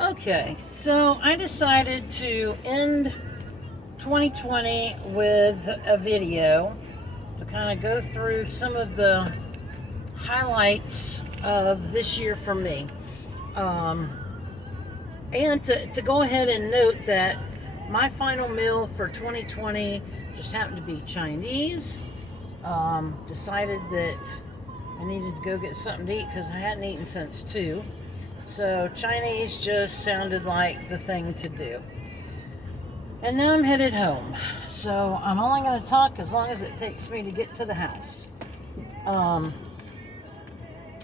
Okay, so I decided to end 2020 with a video to kind of go through some of the highlights of this year for me. Um, and to go ahead and note that my final meal for 2020 just happened to be Chinese. Decided that I needed to go get something to eat because I hadn't eaten since 2. So Chinese just sounded like the thing to do. And now I'm headed home. So I'm only going to talk as long as it takes me to get to the house. Um,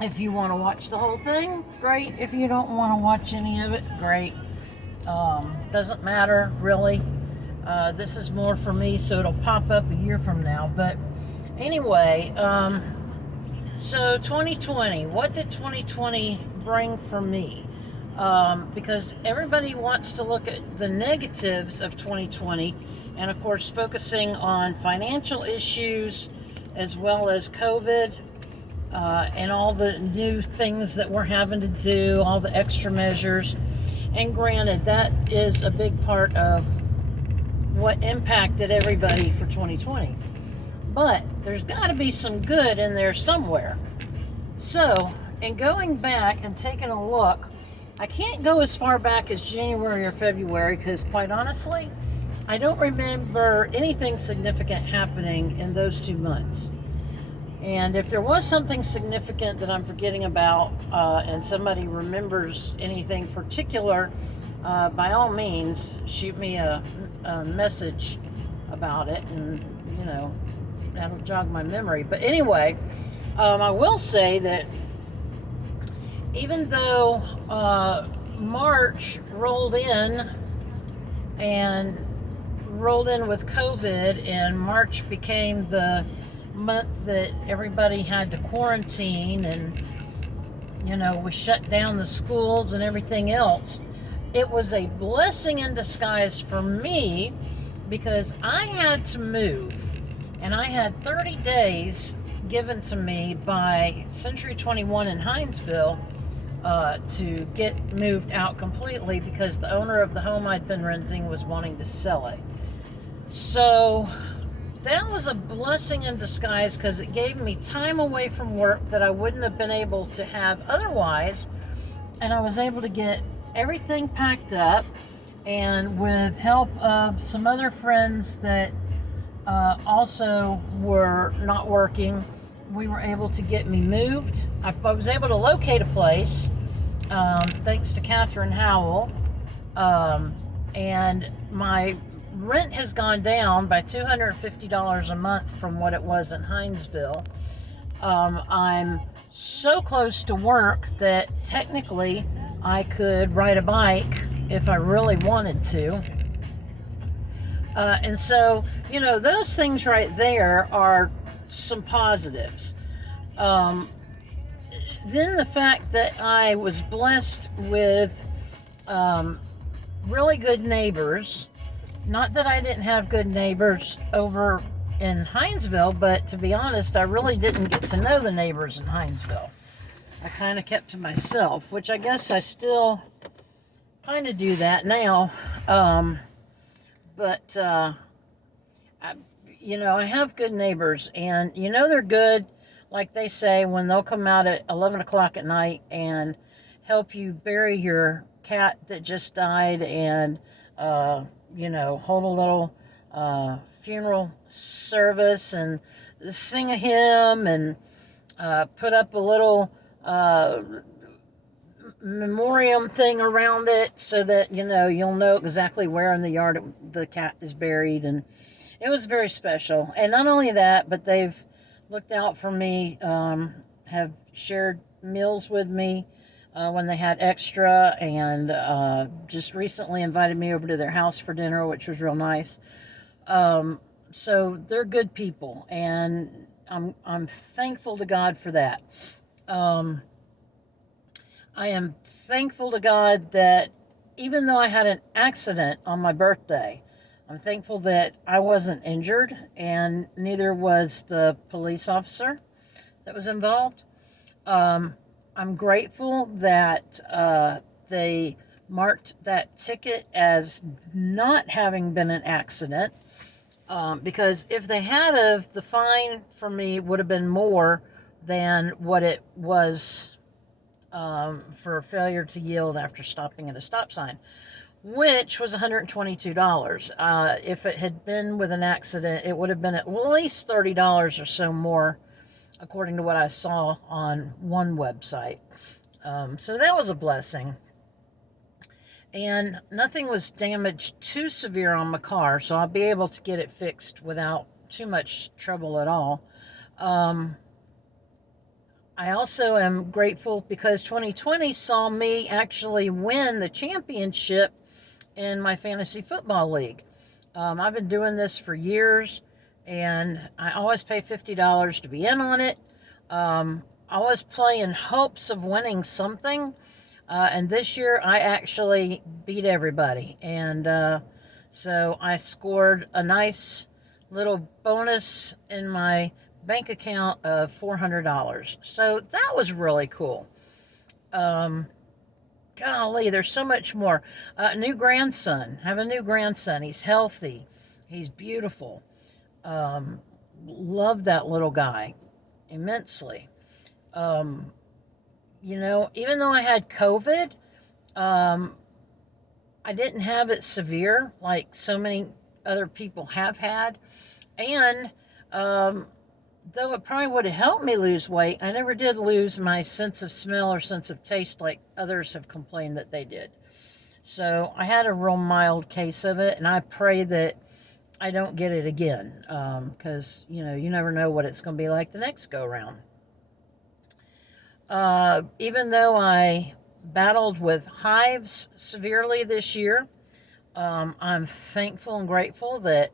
if you want to watch the whole thing, great. If you don't want to watch any of it, great. Doesn't matter, really. This is more for me, so it'll pop up a year from now. But anyway, so 2020, what did 2020 bring for me? Because everybody wants to look at the negatives of 2020, and of course focusing on financial issues as well as COVID, and all the new things that we're having to do, all the extra measures. And granted, that is a big part of what impacted everybody for 2020. But there's got to be some good in there somewhere. So, in going back and taking a look, I can't go as far back as January or February because, quite honestly, I don't remember anything significant happening in those 2 months. And if there was something significant that I'm forgetting about, and somebody remembers anything particular, by all means, shoot me a message about it, and that'll jog my memory. But anyway, I will say that even though March rolled in with COVID, and March became the month that everybody had to quarantine, and we shut down the schools and everything else, it was a blessing in disguise for me because I had to move, and I had 30 days given to me by Century 21 in Hinesville to get moved out completely because the owner of the home I'd been renting was wanting to sell it. So that was a blessing in disguise because it gave me time away from work that I wouldn't have been able to have otherwise, and I was able to get everything packed up, and with help of some other friends that also were not working, we were able to get me moved. I was able to locate a place, thanks to Catherine Howell, and my rent has gone down by $250 a month from what it was in Hinesville. I'm so close to work that technically I could ride a bike if I really wanted to. And so, those things right there are some positives. Then the fact that I was blessed with really good neighbors. Not that I didn't have good neighbors over in Hinesville, but to be honest, I really didn't get to know the neighbors in Hinesville. I kind of kept to myself, which I guess I still kind of do that now. But I have good neighbors, and they're good, like they say, when they'll come out at 11 o'clock at night and help you bury your cat that just died, and hold a little funeral service and sing a hymn, and put up a little memoriam thing around it so that you'll know exactly where in the yard the cat is buried. And it was very special. And not only that, but they've looked out for me, have shared meals with me when they had extra, and just recently invited me over to their house for dinner, which was real nice. So they're good people, and I'm thankful to God for that. I am thankful to God that even though I had an accident on my birthday, I'm thankful that I wasn't injured, and neither was the police officer that was involved. I'm grateful that they marked that ticket as not having been an accident, because if they had of, the fine for me would have been more than what it was for failure to yield after stopping at a stop sign, which was $122. If it had been with an accident, it would have been at least $30 or so more, according to what I saw on one website. So that was a blessing. And nothing was damaged too severe on my car, so I'll be able to get it fixed without too much trouble at all. I also am grateful because 2020 saw me actually win the championship in my fantasy football league. I've been doing this for years, and I always pay $50 to be in on it. I always play in hopes of winning something. And this year I actually beat everybody. And so I scored a nice little bonus in my bank account of $400. So that was really cool. Golly, there's so much more. New grandson. Have a new grandson. He's healthy. He's beautiful. Love that little guy immensely. Even though I had COVID, I didn't have it severe like so many other people have had. And though it probably would have helped me lose weight, I never did lose my sense of smell or sense of taste like others have complained that they did. So I had a real mild case of it, and I pray that I don't get it again, because, you never know what it's going to be like the next go round. Even though I battled with hives severely this year, I'm thankful and grateful that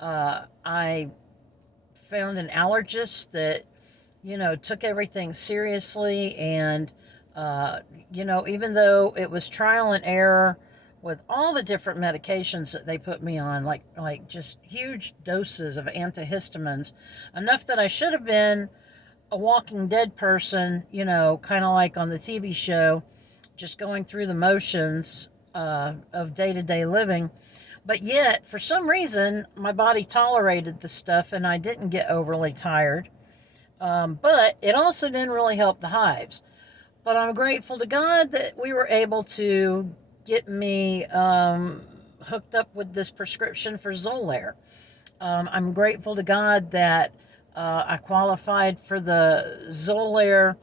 I found an allergist that, took everything seriously. And, even though it was trial and error with all the different medications that they put me on, like just huge doses of antihistamines, enough that I should have been a Walking Dead person, kind of like on the TV show, just going through the motions of day-to-day living. But yet, for some reason, my body tolerated the stuff and I didn't get overly tired. But it also didn't really help the hives. But I'm grateful to God that we were able to get me hooked up with this prescription for Xolair. I'm grateful to God that I qualified for the Xolair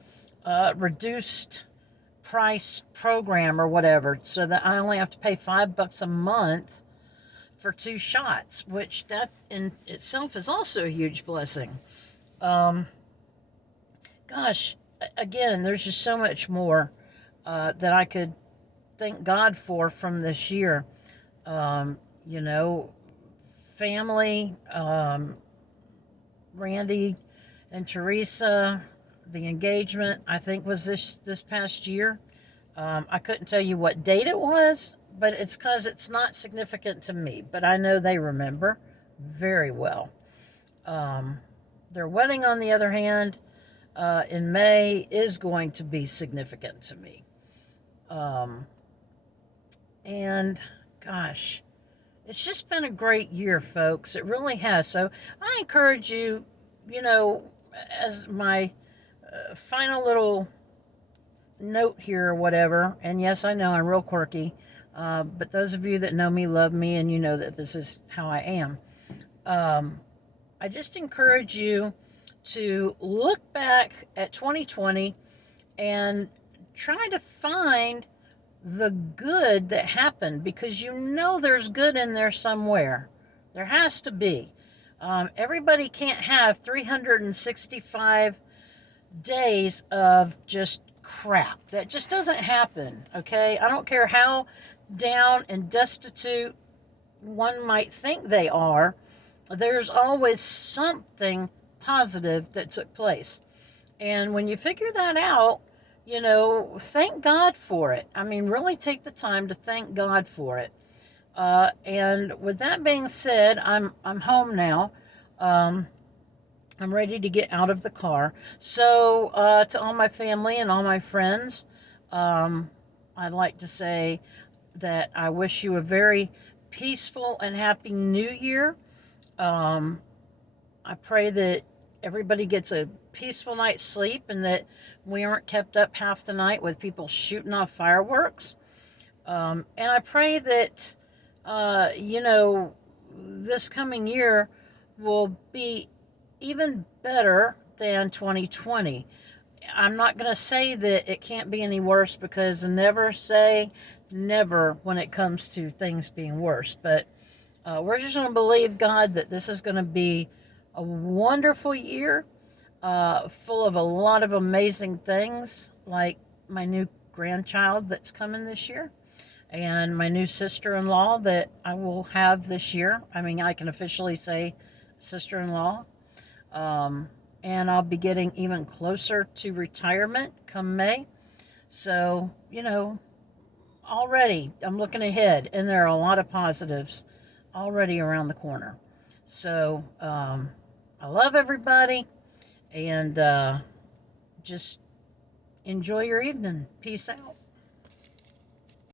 reduced price program or whatever, so that I only have to pay $5 a month for 2 shots, which that in itself is also a huge blessing. Gosh, again, there's just so much more that I could thank God for from this year. Family, Randy and Teresa, the engagement, I think, was this past year. I couldn't tell you what date it was, but it's because it's not significant to me. But I know they remember very well. Their wedding, on the other hand, in May is going to be significant to me. And gosh, it's just been a great year, folks. It really has. So I encourage you, as my final little note here or whatever, and yes, I know I'm real quirky, but those of you that know me love me, and you know that this is how I am. I just encourage you to look back at 2020 and try to find the good that happened, because there's good in there somewhere. There has to be. Everybody can't have 365 days of just crap. That just doesn't happen, okay? I don't care how down and destitute one might think they are, there's always something positive that took place. And when you figure that out, thank God for it. I mean, really take the time to thank God for it. And with that being said, I'm home now. I'm ready to get out of the car. So to all my family and all my friends, I'd like to say that I wish you a very peaceful and happy new year. I pray that everybody gets a peaceful night's sleep and that we aren't kept up half the night with people shooting off fireworks. And I pray that, this coming year will be even better than 2020. I'm not going to say that it can't be any worse, because never say never when it comes to things being worse. But we're just going to believe God that this is going to be a wonderful year, full of a lot of amazing things, like my new grandchild that's coming this year, and my new sister-in-law that I will have this year. I mean, I can officially say sister-in-law. And I'll be getting even closer to retirement come May. So, already I'm looking ahead, and there are a lot of positives already around the corner. So, I love everybody, and just enjoy your evening. Peace out.